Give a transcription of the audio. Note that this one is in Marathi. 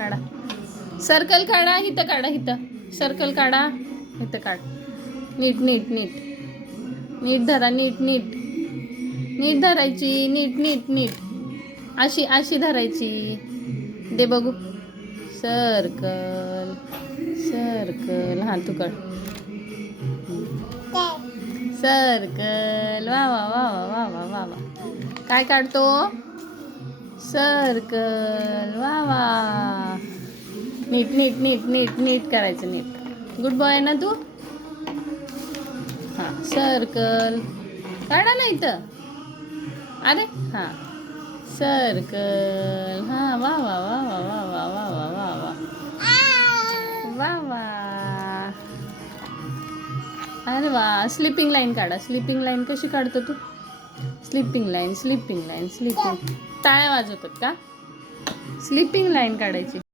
काढा. सर्कल काढा. इथं काढा. इथं सर्कल काढा. इथं काढ. नीट नीट नीट नीट धरा. नीट नीट नीट धरायची. नीट नीट नीट अशी अशी धरायची. दे बघू. Circle circle. हां तू काढ. सर्कल. वा वा वा वा वा वा वा. काय काढतो? सर्कल. वा वा. नीट नीट नीट नीट नीट करायचं. नीट. गुड बॉय ना तू. हां सर्कल काढा ना इथं. अरे हां सर्कल. हां वा वा वा वा वा वा वा वा वा वा वा वा. अरे वा. स्लिपिंग लाईन काढा. स्लिपिंग लाईन कशी काढतो तू? Sleeping line sleeping line sleeping. टाळ्या वाजवतात का? स्लिपिंग लाईन काढायची.